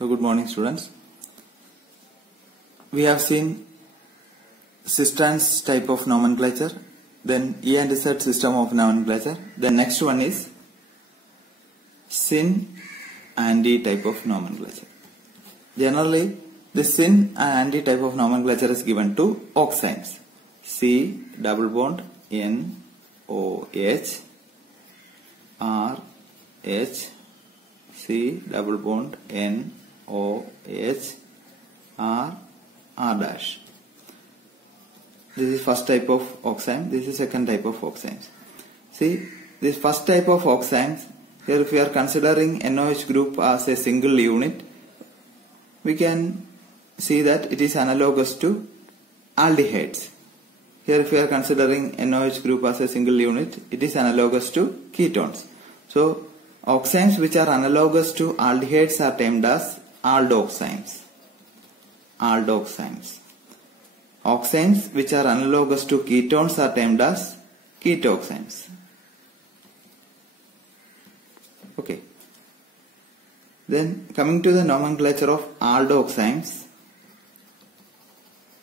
Good morning, students. We have seen cis-trans type of nomenclature, then E and Z system of nomenclature. The next one is syn and D type of nomenclature. Generally, the syn and anti type of nomenclature is given to oxymes. C double bond N O H R H C double bond N O H R R dash. This is first type of oxime. This is second type of oximes. See, this first type of oximes, here if we are considering NOH group as a single unit, we can see that it is analogous to aldehydes. Here if we are considering NOH group as a single unit, it is analogous to ketones. So, oximes which are analogous to aldehydes are termed as aldoximes. Aldoximes. Oximes which are analogous to ketones are termed as ketoximes. Okay. Then coming to the nomenclature of aldoximes,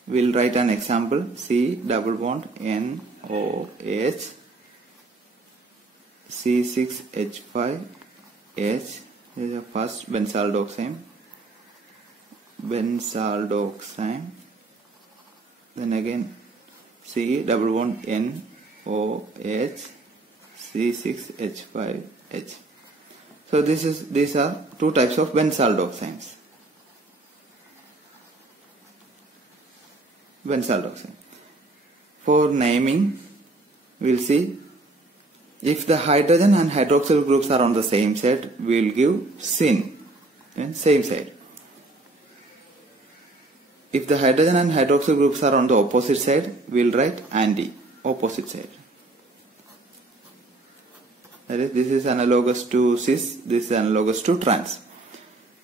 we'll write an example. C double bond N O H C6H5H. This is the first benzaldoxime. Benzaldoxime. Then again C double bond N O H C6H5H. So these are two types of benzaldoximes. Benzaldoxime. For naming, we'll see if the hydrogen and hydroxyl groups are on the same side, we'll give syn, same side. If the hydrogen and hydroxyl groups are on the opposite side, we'll write anti, opposite side. That is, this is analogous to cis, this is analogous to trans.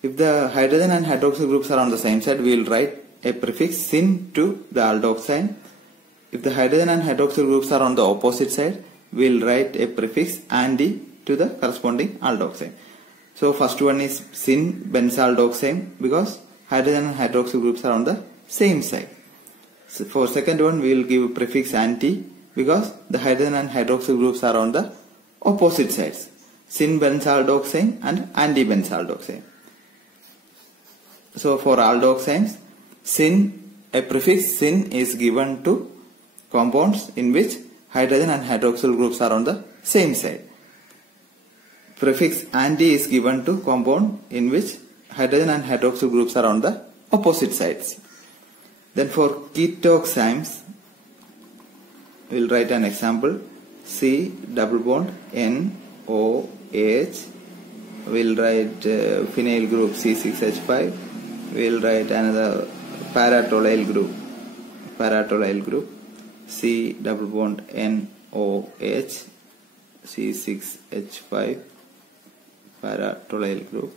If the hydrogen and hydroxyl groups are on the same side, we'll write a prefix syn to the aldoxime. If the hydrogen and hydroxyl groups are on the opposite side, we'll write a prefix anti to the corresponding aldoxime. So first one is syn benzaldoxime because hydrogen and hydroxyl groups are on the same side. So for second one, we will give prefix anti because the hydrogen and hydroxyl groups are on the opposite sides. Syn benzaldoxime and anti benzaldoxime. So for aldoximes, syn, a prefix syn is given to compounds in which hydrogen and hydroxyl groups are on the same side. Prefix anti is given to compound in which hydrogen and hydroxyl groups are on the opposite sides. Then for ketoximes, we will write an example. C double bond N O H. We will write phenyl group C6H5. We will write another paratolulyl group. C double bond N O H C6H5 paratolulyl group.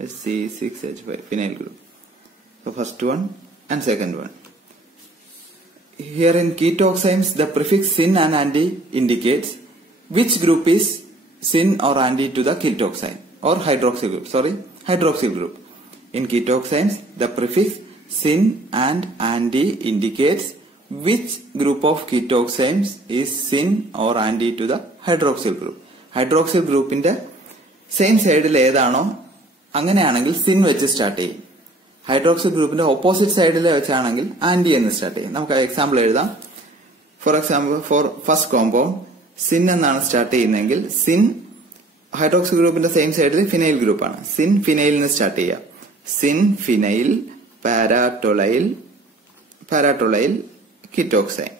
C6H5 phenyl group. So first one and second one. Here in ketoximes, the prefix syn and anti indicates which group is syn or anti to the ketoxime or hydroxyl group. Hydroxyl group. In ketoximes, the prefix syn and anti indicates which group of ketoximes is syn or anti to the hydroxyl group. Hydroxyl group in the same side ഏതാണോ അങ്ങനെയാണെങ്കിൽ sin വെച്ച് start ചെയ്യും. Hydroxyl ഗ്രൂപ്പിന്റെ opposite സൈഡിൽ വെച്ചാണെങ്കിൽ anti എന്ന് start ചെയ്യും. നമുക്ക് example എഴുതാം. For example for first compound syn എന്നാണ് സ്റ്റാർട്ട് ചെയ്യുന്നതെങ്കിൽ സിൻ ഹൈഡ്രോക്സിൽ ഗ്രൂപ്പിന്റെ സെയിം സൈഡിൽ ഫിനൈൽ ഗ്രൂപ്പാണ്. സിൻ ഫിനൈൽ എന്ന് സ്റ്റാർട്ട് ചെയ്യാം. Syn phenyl paratolyl ketoxime.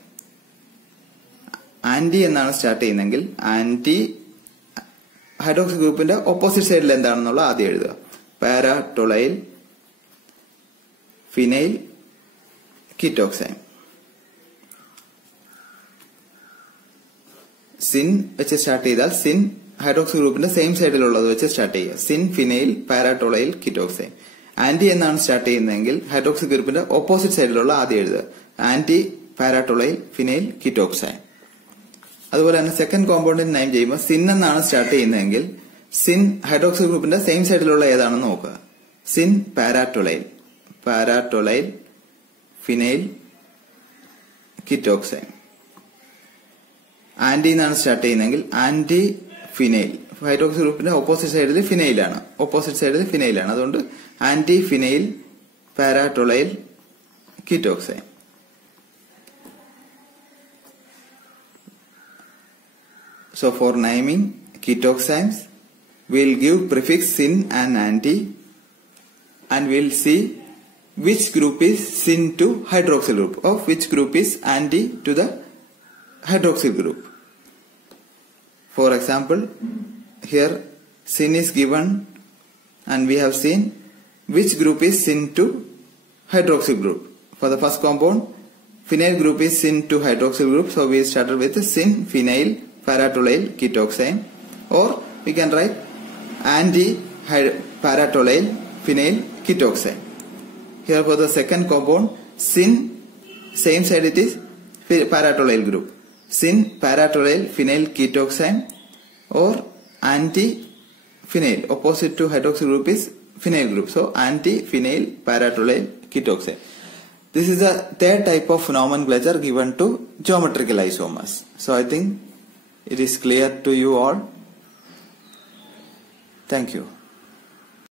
Anti എന്നാണ് സ്റ്റാർട്ട് ചെയ്യുന്നതെങ്കിൽ ആന്റി ഹൈഡ്രോക്സി ഗ്രൂപ്പിന്റെ ഓപ്പോസിറ്റ് സൈഡിൽ എന്താണെന്നുള്ള ആദ്യം എഴുതുക. Paratolyl phenyl ketoxime. സിൻ വെച്ച് സ്റ്റാർട്ട് ചെയ്താൽ സിൻ ഹൈഡ്രോക്സി ഗ്രൂപ്പിന്റെ സെയിം സൈഡിലുള്ളത് വെച്ച് സ്റ്റാർട്ട് ചെയ്യുക. Syn phenyl paratolyl ketoxime. Anti എന്നാണ് സ്റ്റാർട്ട് ചെയ്യുന്നതെങ്കിൽ ഹൈഡ്രോക്സി ഗ്രൂപ്പിന്റെ ഓപ്പോസിറ്റ് സൈഡിലുള്ള ആദ്യം എഴുതുക. Anti paratolyl phenyl ketoxime. അതുപോലെ തന്നെ സെക്കൻഡ് കോമ്പൗണ്ടിന് നെയിം ചെയ്യുമ്പോൾ സിൻ എന്നാണ് സ്റ്റാർട്ട് ചെയ്യുന്നതെങ്കിൽ സിൻ ഹൈഡ്രോക്സി ഗ്രൂപ്പിന്റെ സെയിം സൈഡിലുള്ള ഏതാണെന്ന് നോക്കുക. syn paratoluene, paratoluene phenyl ketoxane. Anti എന്നാണ് സ്റ്റാർട്ട് ചെയ്യുന്നതെങ്കിൽ ആന്റി ഫിനൈൽ, ഹൈഡ്രോക്സി ഗ്രൂപ്പിന്റെ ഓപ്പോസിറ്റ് സൈഡിൽ ഫിനൈലാണ്, അതുകൊണ്ട് anti phenyl paratolyl ketoxime. So for naming ketoxines, we'll give prefix syn and anti, and we'll see which group is syn to hydroxyl group or which group is anti to the hydroxyl group. For example, here syn is given and we have seen which group is syn to hydroxyl group. For the first compound, phenyl group is syn to hydroxyl group, so we started with syn phenyl paratoluene ketoxane, or we can write anti paratoluene phenyl ketoxane. Here for the second compound, syn, same side it is paratoluene group, syn paratoluene phenyl ketoxane, or anti phenyl, opposite to hydroxyl group is phenyl group, so anti phenyl paratoluene ketoxane. This is the third type of nomenclature given to geometrical isomers. So I think it is clear to you all. Thank you.